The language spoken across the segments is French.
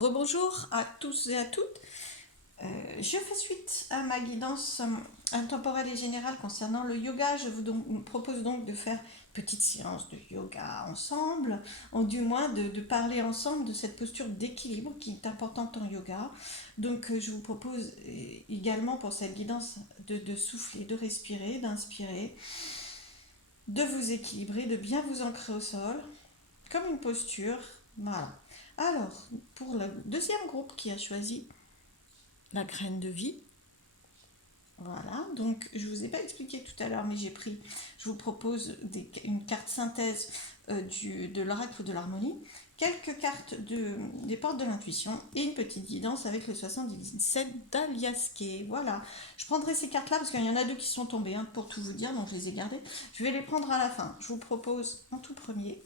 Rebonjour à tous et à toutes. Je fais suite à ma guidance intemporelle et générale concernant le yoga. Je vous propose donc de faire une petite séance de yoga ensemble, ou du moins de parler ensemble de cette posture d'équilibre qui est importante en yoga. Donc je vous propose également pour cette guidance de souffler, de respirer, d'inspirer, de vous équilibrer, de bien vous ancrer au sol, comme une posture. Voilà. Alors, pour le deuxième groupe qui a choisi la graine de vie, voilà, donc je ne vous ai pas expliqué tout à l'heure, mais je vous propose une carte synthèse de l'oracle de l'harmonie, quelques cartes des portes de l'intuition et une petite guidance avec le 77 d'Aliaské. Voilà, je prendrai ces cartes-là parce qu'il y en a deux qui sont tombées, hein, pour tout vous dire, donc je les ai gardées. Je vais les prendre à la fin. Je vous propose en tout premier,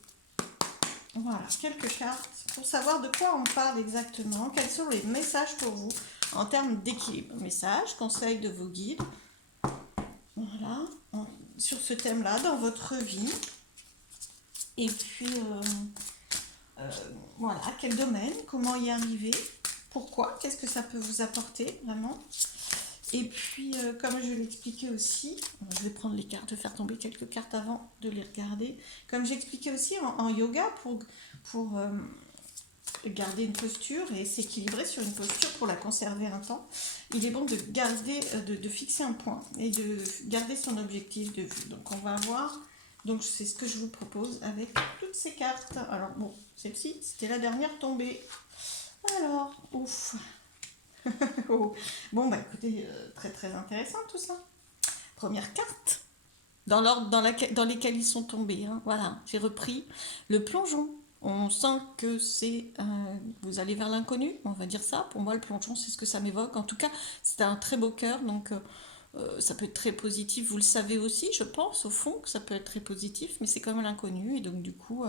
voilà, quelques cartes pour savoir de quoi on parle exactement, quels sont les messages pour vous en termes d'équilibre. Messages, conseils de vos guides, voilà, sur ce thème-là, dans votre vie. Et puis, voilà, quel domaine, comment y arriver, pourquoi, qu'est-ce que ça peut vous apporter vraiment. Et puis, comme je l'expliquais aussi, je vais prendre les cartes, faire tomber quelques cartes avant de les regarder. Comme j'expliquais aussi en yoga, pour garder une posture et s'équilibrer sur une posture pour la conserver un temps, il est bon de garder, de fixer un point et de garder son objectif de vue. Donc on va voir, donc c'est ce que je vous propose avec toutes ces cartes. Alors bon, celle-ci, c'était la dernière tombée. Alors, ouf. Oh. Bon bah écoutez, très très intéressant tout ça. Première carte, dans l'ordre dans lesquels ils sont tombés, hein. Voilà, j'ai repris le plongeon. On sent que vous allez vers l'inconnu, on va dire ça. Pour moi, le plongeon, c'est ce que ça m'évoque. En tout cas, c'est un très beau cœur, donc ça peut être très positif. Vous le savez aussi, je pense, au fond, que ça peut être très positif, mais c'est quand même l'inconnu. Et donc, du coup,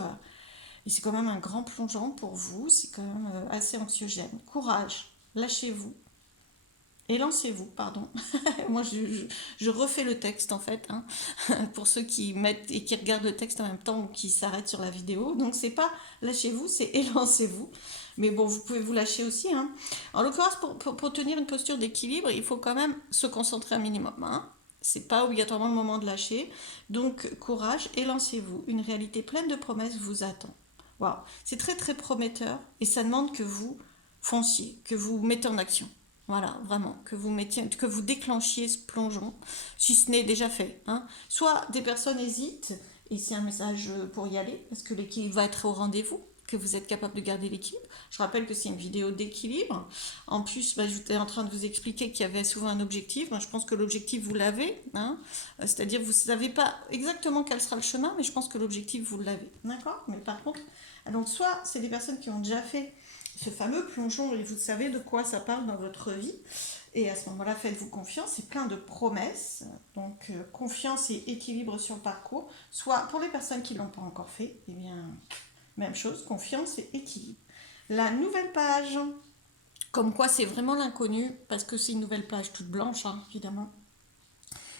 et c'est quand même un grand plongeon pour vous. C'est quand même assez anxiogène. Courage, lâchez-vous. Et lancez-vous, pardon. Moi, je refais le texte en fait, hein, pour ceux qui mettent et qui regardent le texte en même temps ou qui s'arrêtent sur la vidéo. Donc, c'est pas lâchez-vous, c'est élancez-vous. Mais bon, vous pouvez vous lâcher aussi, hein. En l'occurrence, pour tenir une posture d'équilibre, il faut quand même se concentrer un minimum, hein. C'est pas obligatoirement le moment de lâcher. Donc, courage et lancez-vous. Une réalité pleine de promesses vous attend. Waouh, c'est très très prometteur et ça demande que vous fonciez, que vous mettez en action. Voilà, vraiment, que vous déclenchiez ce plongeon, si ce n'est déjà fait, hein. Soit des personnes hésitent, et c'est un message pour y aller, parce que l'équilibre va être au rendez-vous, que vous êtes capable de garder l'équilibre. Je rappelle que c'est une vidéo d'équilibre. En plus, j'étais en train de vous expliquer qu'il y avait souvent un objectif. Moi, je pense que l'objectif, vous l'avez, hein. C'est-à-dire, vous ne savez pas exactement quel sera le chemin, mais je pense que l'objectif, vous l'avez. D'accord. Mais par contre, donc soit c'est des personnes qui ont déjà fait ce fameux plongeon et vous savez de quoi ça parle dans votre vie. Et à ce moment-là, faites-vous confiance, c'est plein de promesses. Donc, confiance et équilibre sur le parcours. Soit pour les personnes qui ne l'ont pas encore fait, eh bien, même chose, confiance et équilibre. La nouvelle page, comme quoi c'est vraiment l'inconnu, parce que c'est une nouvelle page toute blanche, hein, évidemment.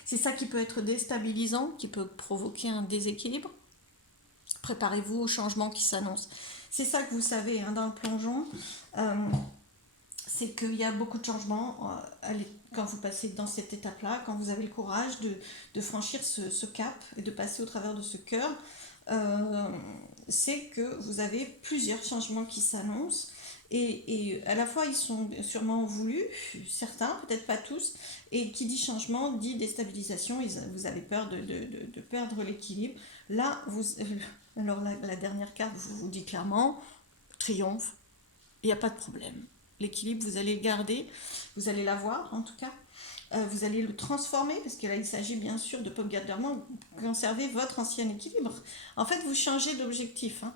C'est ça qui peut être déstabilisant, qui peut provoquer un déséquilibre. Préparez-vous au changement qui s'annonce. C'est ça que vous savez, hein, dans le plongeon. Euh, c'est qu'il y a beaucoup de changements quand vous passez dans cette étape-là, quand vous avez le courage de franchir ce cap et de passer au travers de ce cœur, c'est que vous avez plusieurs changements qui s'annoncent. Et à la fois, ils sont sûrement voulus, certains, peut-être pas tous. Et qui dit changement dit déstabilisation. Vous avez peur de perdre l'équilibre. Là, alors la dernière carte vous dit clairement triomphe, il n'y a pas de problème. L'équilibre, vous allez le garder, vous allez l'avoir en tout cas. Vous allez le transformer, parce que là, il s'agit bien sûr de obligatoirement conserver votre ancien équilibre. En fait, vous changez d'objectif, hein.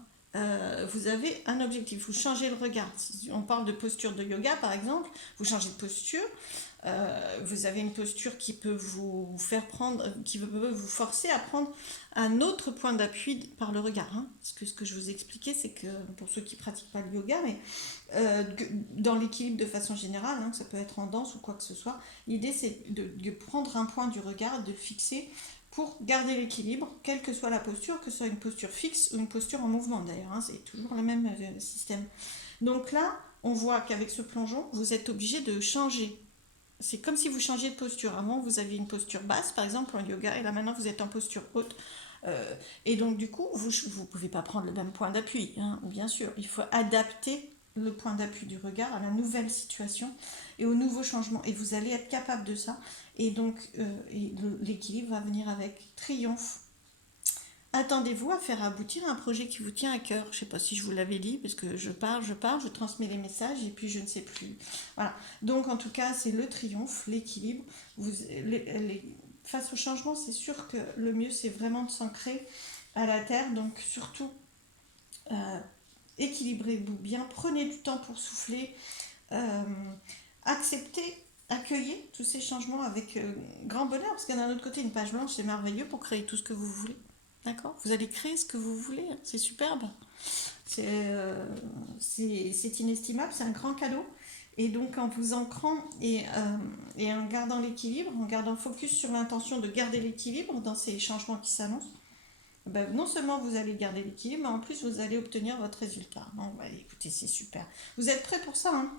Vous avez un objectif, vous changez le regard. Si on parle de posture de yoga, par exemple, vous changez de posture. Vous avez une posture qui peut vous faire prendre, qui peut vous forcer à prendre un autre point d'appui par le regard, hein. Parce que ce que je vous expliquais, c'est que pour ceux qui ne pratiquent pas le yoga, mais dans l'équilibre de façon générale, hein, ça peut être en danse ou quoi que ce soit, l'idée c'est de prendre un point du regard, de le fixer pour garder l'équilibre, quelle que soit la posture, que ce soit une posture fixe ou une posture en mouvement d'ailleurs, hein, c'est toujours le même système. Donc là, on voit qu'avec ce plongeon, vous êtes obligé de changer. C'est comme si vous changiez de posture. Avant, vous aviez une posture basse, par exemple, en yoga, et là, maintenant, vous êtes en posture haute. Et donc, du coup, vous ne pouvez pas prendre le même point d'appui, hein, bien sûr. Il faut adapter le point d'appui du regard à la nouvelle situation et au nouveau changement. Et vous allez être capable de ça. Et donc, l'équilibre va venir avec triomphe. Attendez-vous à faire aboutir un projet qui vous tient à cœur. Je ne sais pas si je vous l'avais dit, parce que je parle, je transmets les messages et puis je ne sais plus. Voilà. Donc en tout cas, c'est le triomphe, l'équilibre. Face au changement, c'est sûr que le mieux, c'est vraiment de s'ancrer à la terre. Donc surtout, équilibrez-vous bien, prenez du temps pour souffler, euh, acceptez, accueillez tous ces changements avec grand bonheur, parce qu'il y a d'un autre côté une page blanche, c'est merveilleux pour créer tout ce que vous voulez. D'accord. Vous allez créer ce que vous voulez, hein. C'est superbe. C'est inestimable, c'est un grand cadeau. Et donc en vous ancrant et en gardant l'équilibre, en gardant focus sur l'intention de garder l'équilibre dans ces changements qui s'annoncent, ben, non seulement vous allez garder l'équilibre, mais en plus vous allez obtenir votre résultat. Bon, ben, écoutez, c'est super. Vous êtes prêts pour ça, hein?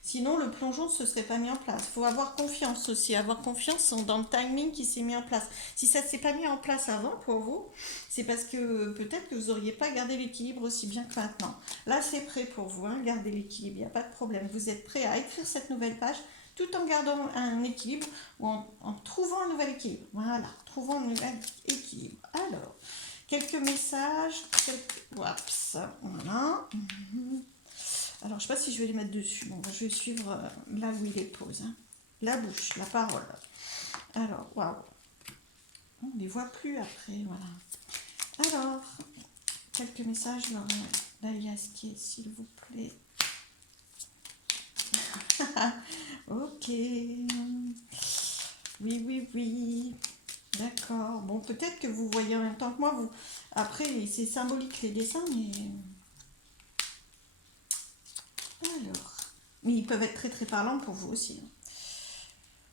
Sinon, le plongeon ne se serait pas mis en place. Il faut avoir confiance aussi, avoir confiance dans le timing qui s'est mis en place. Si ça ne s'est pas mis en place avant pour vous, c'est parce que peut-être que vous n'auriez pas gardé l'équilibre aussi bien que maintenant. Là, c'est prêt pour vous, hein, garder l'équilibre, il n'y a pas de problème. Vous êtes prêt à écrire cette nouvelle page tout en gardant un équilibre ou en trouvant un nouvel équilibre. Voilà, trouvons un nouvel équilibre. Alors, quelques messages, Oups, voilà. Alors, je ne sais pas si je vais les mettre dessus. Bon, je vais suivre là où il les pose. Hein. La bouche, la parole. Alors, waouh. On ne les voit plus après, voilà. Alors, quelques messages d'Aliastier, s'il vous plaît. Ok. Oui, oui, oui. D'accord. Bon, peut-être que vous voyez en même temps que moi. Après, c'est symbolique les dessins, mais... Alors... Mais ils peuvent être très très parlants pour vous aussi.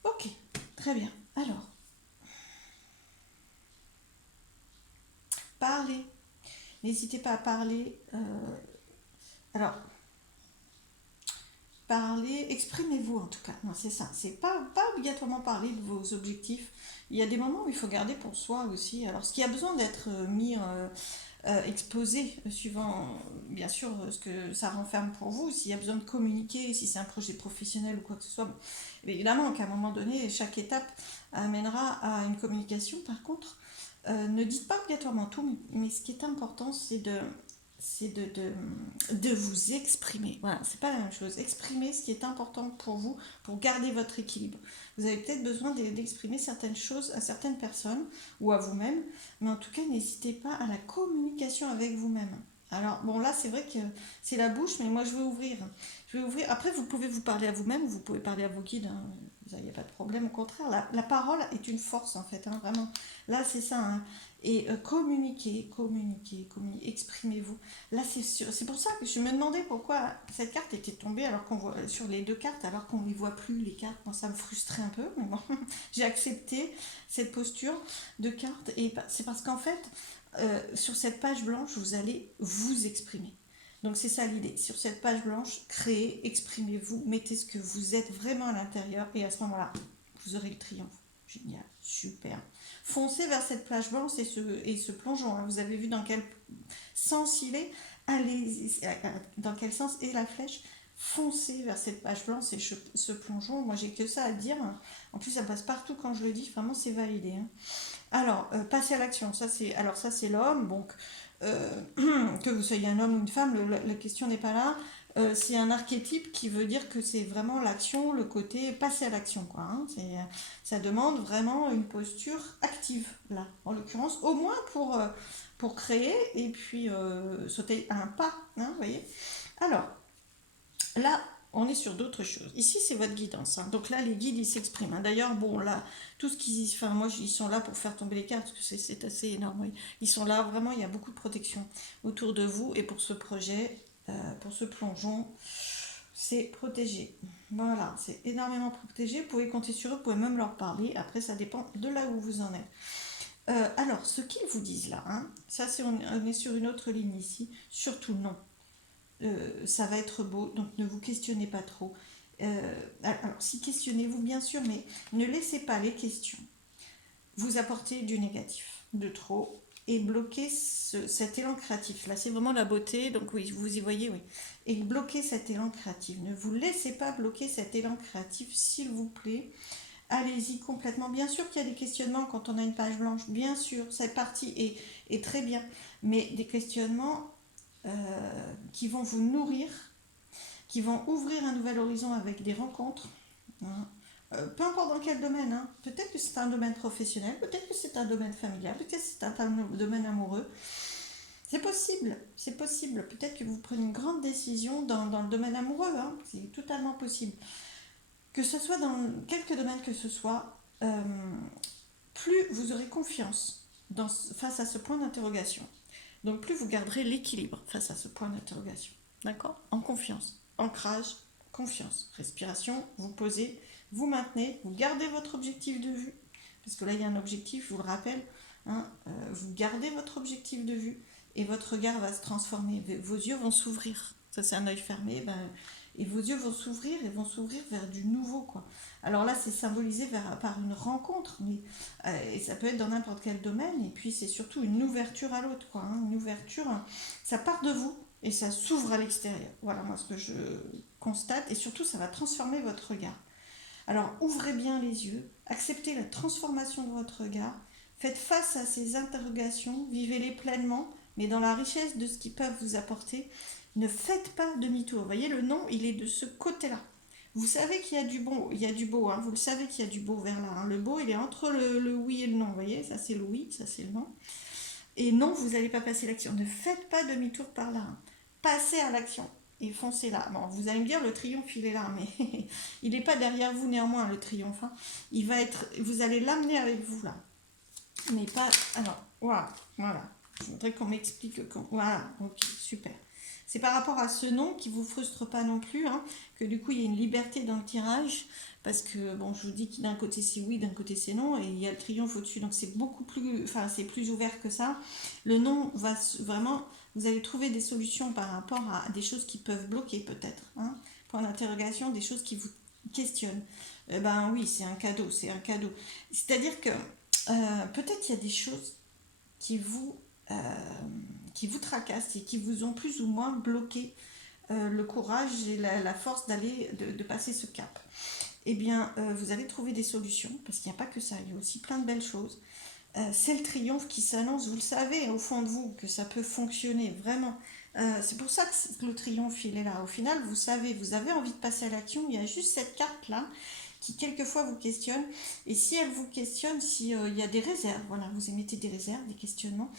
Ok, très bien. Alors, parlez. N'hésitez pas à parler. Alors, parlez, exprimez-vous en tout cas. Non, c'est ça. C'est pas obligatoirement parler de vos objectifs. Il y a des moments où il faut garder pour soi aussi. Alors, ce qui a besoin d'être mis, exposé, suivant bien sûr ce que ça renferme pour vous, s'il y a besoin de communiquer, si c'est un projet professionnel ou quoi que ce soit. Évidemment qu'à un moment donné, chaque étape amènera à une communication. Par contre, ne dites pas obligatoirement tout, mais ce qui est important, c'est de vous exprimer. Voilà, c'est pas la même chose. Exprimer ce qui est important pour vous, pour garder votre équilibre. Vous avez peut-être besoin d'exprimer certaines choses à certaines personnes ou à vous-même, mais en tout cas, n'hésitez pas à la communication avec vous-même. Alors, bon, là, c'est vrai que c'est la bouche, mais moi, je vais ouvrir. Je vais ouvrir. Après, vous pouvez vous parler à vous-même, vous pouvez parler à vos guides, hein. Il n'y a pas de problème. Au contraire, la parole est une force, en fait, hein, vraiment. Là, c'est ça, hein. Et communiquez, exprimez-vous. Là, c'est pour ça que je me demandais pourquoi cette carte était tombée alors qu'on voit sur les deux cartes, alors qu'on ne les voit plus, les cartes. Moi, ça me frustrait un peu, mais bon, j'ai accepté cette posture de carte. Et c'est parce qu'en fait, sur cette page blanche, vous allez vous exprimer. Donc c'est ça l'idée. Sur cette page blanche, créez, exprimez-vous, mettez ce que vous êtes vraiment à l'intérieur et à ce moment-là, vous aurez le triomphe. Génial, super. Foncez vers cette plage blanche et ce plongeon. Vous avez vu dans quel sens il est. Allez, dans quel sens est la flèche. Foncez vers cette page blanche et ce plongeon. Moi, j'ai que ça à dire. En plus, ça passe partout quand je le dis. Vraiment, c'est validé. Hein. Alors, passer à l'action. Ça, c'est l'homme. Donc, que vous soyez un homme ou une femme, la question n'est pas là. C'est un archétype qui veut dire que c'est vraiment l'action, le côté passer à l'action, quoi. Hein. Ça demande vraiment une posture active, là, en l'occurrence, au moins pour créer et puis sauter un pas, hein, vous voyez. Alors, là, on est sur d'autres choses. Ici, c'est votre guidance. Hein. Donc là, les guides, ils s'expriment. Hein. D'ailleurs, bon, là, tout ce qu'ils... Enfin, moi, ils sont là pour faire tomber les cartes, parce que c'est assez énorme. Oui. Ils sont là, vraiment, il y a beaucoup de protection autour de vous. Et pour ce projet, pour ce plongeon, c'est protégé. Voilà, c'est énormément protégé. Vous pouvez compter sur eux, vous pouvez même leur parler. Après, ça dépend de là où vous en êtes. Alors, ce qu'ils vous disent là, hein, ça, on est sur une autre ligne ici. Surtout non. ça va être beau, donc ne vous questionnez pas trop. Alors, si questionnez-vous bien sûr, mais ne laissez pas les questions vous apporter du négatif, de trop, et bloquer cet élan créatif. Là, c'est vraiment la beauté, donc oui, vous y voyez, oui. Et bloquer cet élan créatif. Ne vous laissez pas bloquer cet élan créatif, s'il vous plaît. Allez-y complètement. Bien sûr qu'il y a des questionnements quand on a une page blanche, bien sûr, cette partie est très bien, mais des questionnements qui vont vous nourrir, qui vont ouvrir un nouvel horizon avec des rencontres, hein. Peu importe dans quel domaine, hein. Peut-être que c'est un domaine professionnel, peut-être que c'est un domaine familial, peut-être que c'est un domaine amoureux. C'est possible, c'est possible. Peut-être que vous prenez une grande décision dans le domaine amoureux, hein. C'est totalement possible. Que ce soit dans quelque domaine que ce soit, plus vous aurez confiance face à ce point d'interrogation. Donc plus vous garderez l'équilibre face à ce point d'interrogation. D'accord? En confiance. Ancrage, confiance. Respiration, vous posez, vous maintenez, vous gardez votre objectif de vue. Parce que là, il y a un objectif, je vous le rappelle. Hein, vous gardez votre objectif de vue et votre regard va se transformer. Vos yeux vont s'ouvrir. Ça, c'est un œil fermé. Et vos yeux vont s'ouvrir et vont s'ouvrir vers du nouveau, quoi. Alors là, c'est symbolisé par une rencontre, mais et ça peut être dans n'importe quel domaine. Et puis, c'est surtout une ouverture à l'autre, quoi. Hein, une ouverture, ça part de vous et ça s'ouvre à l'extérieur. Voilà, moi, ce que je constate. Et surtout, ça va transformer votre regard. Alors, ouvrez bien les yeux, acceptez la transformation de votre regard, faites face à ces interrogations, vivez-les pleinement, mais dans la richesse de ce qu'ils peuvent vous apporter. Ne faites pas demi-tour. Vous voyez, le non, il est de ce côté-là. Vous savez qu'il y a du bon, il y a du beau, hein, vous le savez qu'il y a du beau vers là. Hein. Le beau, il est entre le oui et le non. Vous voyez, ça c'est le oui, ça c'est le non. Et non, vous n'allez pas passer l'action. Ne faites pas demi-tour par là. Hein. Passez à l'action et foncez là. Bon, vous allez me dire, le triomphe, il est là, mais il n'est pas derrière vous néanmoins, le triomphe. Hein. Il va être, vous allez l'amener avec vous là. Mais pas... Alors, voilà. Je voudrais qu'on m'explique. Voilà, ok, super. C'est par rapport à ce non qui vous frustre pas non plus, hein, que du coup il y a une liberté dans le tirage, parce que bon, je vous dis que d'un côté c'est oui, d'un côté c'est non, et il y a le triomphe au-dessus, donc c'est beaucoup plus, enfin c'est plus ouvert que ça. Le non va vraiment, vous allez trouver des solutions par rapport à des choses qui peuvent bloquer peut-être, hein, point d'interrogation, des choses qui vous questionnent. Ben oui, c'est un cadeau, c'est un cadeau. C'est-à-dire que peut-être qu'il y a des choses qui vous, euh, qui vous tracassent et qui vous ont plus ou moins bloqué le courage et la force d'aller, de passer ce cap. Eh bien, vous allez trouver des solutions, parce qu'il n'y a pas que ça, il y a aussi plein de belles choses. C'est le triomphe qui s'annonce, vous le savez au fond de vous, que ça peut fonctionner, vraiment. C'est pour ça que le triomphe, il est là. Au final, vous savez, vous avez envie de passer à l'action, il y a juste cette carte-là qui quelquefois vous questionne. Et si elle vous questionne, s'il y a des réserves, voilà, vous émettez des réserves, des questionnements,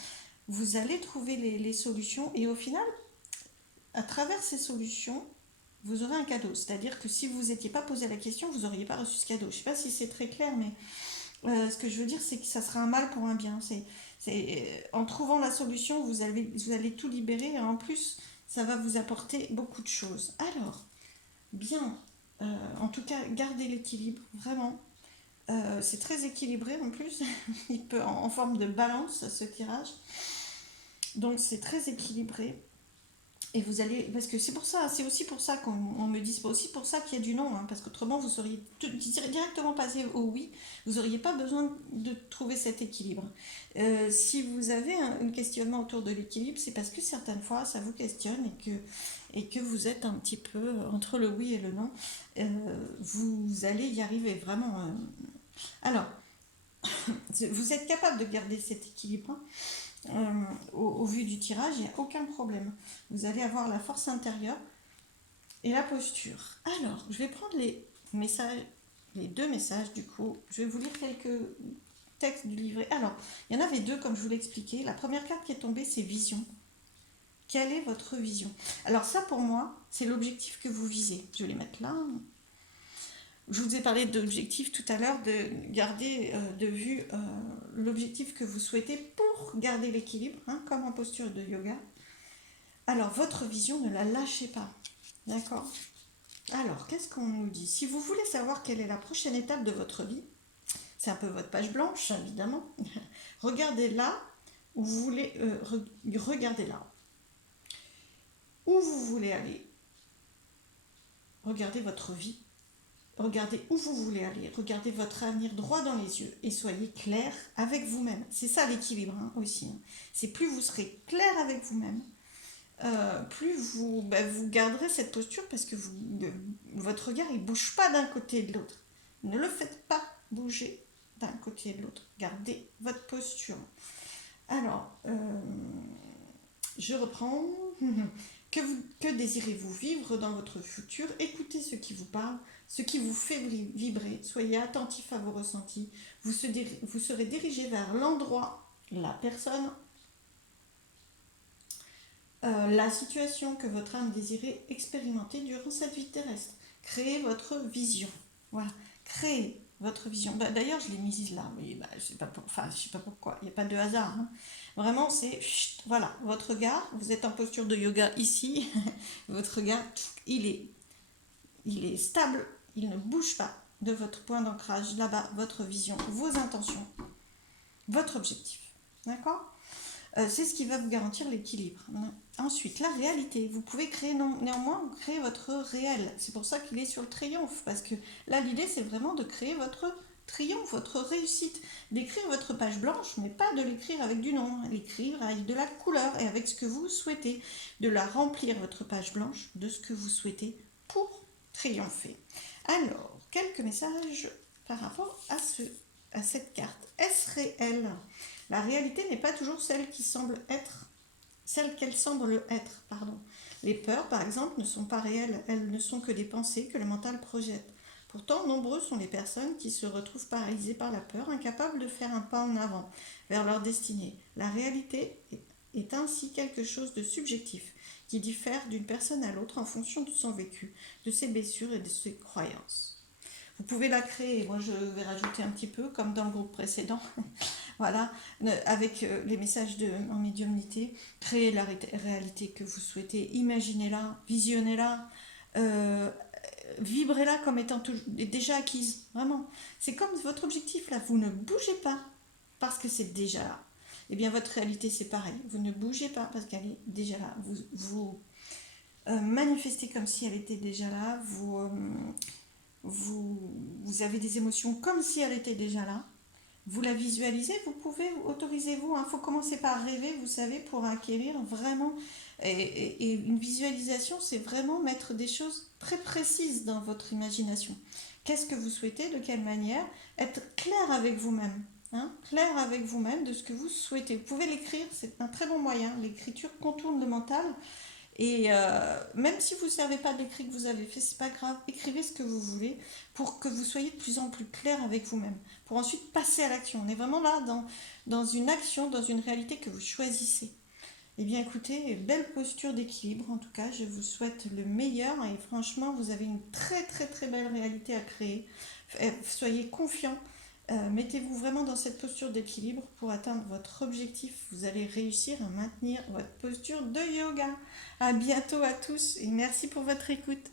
vous allez trouver les solutions. Et au final, à travers ces solutions, vous aurez un cadeau. C'est-à-dire que si vous n'étiez pas posé la question, vous n'auriez pas reçu ce cadeau. Je ne sais pas si c'est très clair, mais ce que je veux dire, c'est que ça sera un mal pour un bien. En trouvant la solution, vous allez tout libérer. Et en plus, ça va vous apporter beaucoup de choses. Alors, bien, en tout cas, gardez l'équilibre, vraiment. C'est très équilibré en plus, il peut en forme de balance ce tirage. Donc c'est très équilibré. Et vous allez, parce que c'est pour ça, c'est aussi pour ça qu'on me dit, c'est aussi pour ça qu'il y a du non, hein, parce qu'autrement vous seriez directement passé au oui, vous n'auriez pas besoin de trouver cet équilibre. Si vous avez un questionnement autour de l'équilibre, c'est parce que certaines fois ça vous questionne et que vous êtes un petit peu entre le oui et le non. Vous allez y arriver vraiment. Alors, vous êtes capable de garder cet équilibre. Hein. Au vu du tirage, il n'y a aucun problème. Vous allez avoir la force intérieure et la posture. Alors, je vais prendre les messages, les deux messages du coup. Je vais vous lire quelques textes du livret. Alors, il y en avait deux comme je vous l'ai expliqué. La première carte qui est tombée, c'est vision. Quelle est votre vision? Alors ça, pour moi, c'est l'objectif que vous visez. Je vais les mettre là. Je vous ai parlé d'objectif tout à l'heure, de garder de vue l'objectif que vous souhaitez pour garder l'équilibre, hein, comme en posture de yoga. Alors, votre vision, ne la lâchez pas. D'accord? Alors, qu'est-ce qu'on nous dit? Si vous voulez savoir quelle est la prochaine étape de votre vie, c'est un peu votre page blanche, évidemment. Regardez là où vous voulez... regardez là. où vous voulez aller. Regardez votre vie. Regardez où vous voulez aller. Regardez votre avenir droit dans les yeux et soyez clair avec vous-même. C'est ça l'équilibre aussi. C'est plus vous serez clair avec vous-même, plus vous garderez cette posture parce que votre regard il bouge pas d'un côté et de l'autre. Ne le faites pas bouger d'un côté et de l'autre. Gardez votre posture. Alors, je reprends. Que désirez-vous vivre dans votre futur? Écoutez ce qui vous parle, ce qui vous fait vibrer. Soyez attentif à vos ressentis. Vous serez dirigé vers l'endroit, la personne, la situation que votre âme désirait expérimenter durant cette vie terrestre. Créez votre vision. Voilà, créez votre vision. D'ailleurs, je l'ai mise là, mais je sais pas pourquoi. Il n'y a pas de hasard. Vraiment, c'est voilà, votre regard. Vous êtes en posture de yoga ici. Votre regard, il est stable. Il ne bouge pas de votre point d'ancrage là-bas. Votre vision, vos intentions, votre objectif. D'accord? C'est ce qui va vous garantir l'équilibre. Ensuite, la réalité. Vous pouvez créer néanmoins créer votre réel. C'est pour ça qu'il est sur le triomphe. Parce que là, l'idée, c'est vraiment de créer votre triomphe, votre réussite. D'écrire votre page blanche, mais pas de l'écrire avec du nom. L'écrire avec de la couleur et avec ce que vous souhaitez. De la remplir, votre page blanche, de ce que vous souhaitez pour triompher. Alors, quelques messages par rapport à cette carte. Est-ce réel ? La réalité n'est pas toujours celle qu'elle semble être. Les peurs, par exemple, ne sont pas réelles. Elles ne sont que des pensées que le mental projette. Pourtant, nombreux sont les personnes qui se retrouvent paralysées par la peur, incapables de faire un pas en avant vers leur destinée. La réalité est ainsi quelque chose de subjectif, qui diffère d'une personne à l'autre en fonction de son vécu, de ses blessures et de ses croyances. Vous pouvez la créer, moi je vais rajouter un petit peu, comme dans le groupe précédent, voilà, avec les messages en médiumnité. Créez la réalité que vous souhaitez, imaginez-la, visionnez-la, vibrez-la comme étant déjà acquise, vraiment. C'est comme votre objectif là, vous ne bougez pas parce que c'est déjà là. Eh bien votre réalité c'est pareil, vous ne bougez pas parce qu'elle est déjà là. Vous manifestez comme si elle était déjà là, vous avez des émotions comme si elle était déjà là. Vous la visualisez, vous pouvez, autorisez-vous. Il faut commencer par rêver, vous savez, pour acquérir vraiment. Et une visualisation, c'est vraiment mettre des choses très précises dans votre imagination. Qu'est-ce que vous souhaitez, de quelle manière? Être clair avec vous-même. Clair avec vous-même de ce que vous souhaitez. Vous pouvez l'écrire, c'est un très bon moyen. L'écriture contourne le mental. Et même si vous ne savez pas de l'écrit que vous avez fait, c'est pas grave, écrivez ce que vous voulez pour que vous soyez de plus en plus clair avec vous-même, pour ensuite passer à l'action. On est vraiment là dans une action, dans une réalité que vous choisissez. Eh bien écoutez, belle posture d'équilibre, en tout cas, je vous souhaite le meilleur et franchement, vous avez une très très très belle réalité à créer. Soyez confiants. Mettez-vous vraiment dans cette posture d'équilibre pour atteindre votre objectif. Vous allez réussir à maintenir votre posture de yoga. À bientôt à tous et merci pour votre écoute.